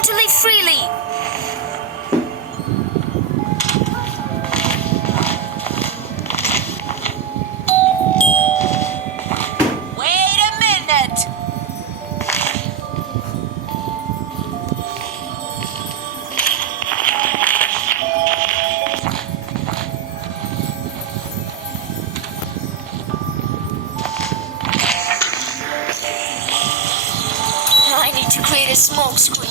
want to live freely. Wait a minute. I need to create a smoke screen.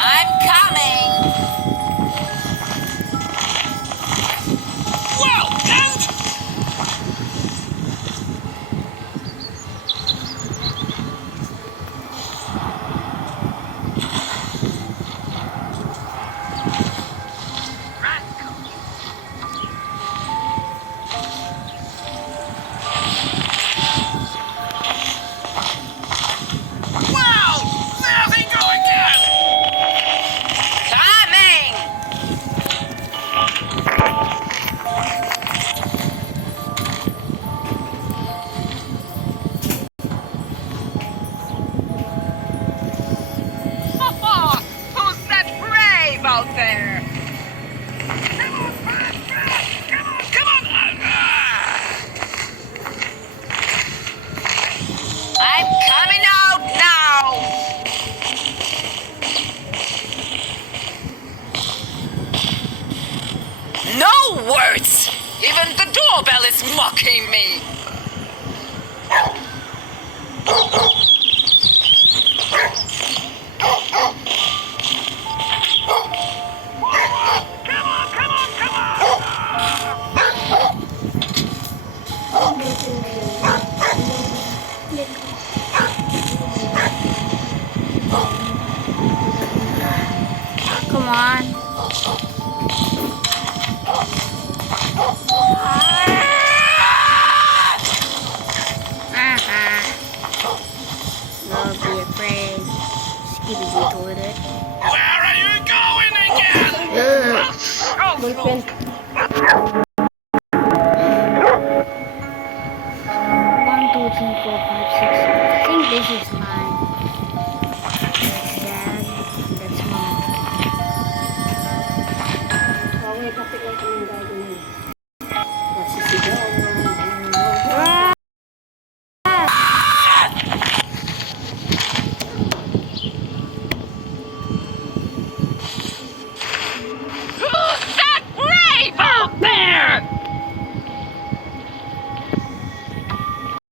I'm coming. Well, and... Wow! There they go again! Coming. Who's that brave out there? Come on, fast, fast! Come on, come on! I'm coming out now. No words! Even the doorbell is mocking me! Come on. Don't be afraid. Skibidi toilet. Where are you going again? Boyfriend.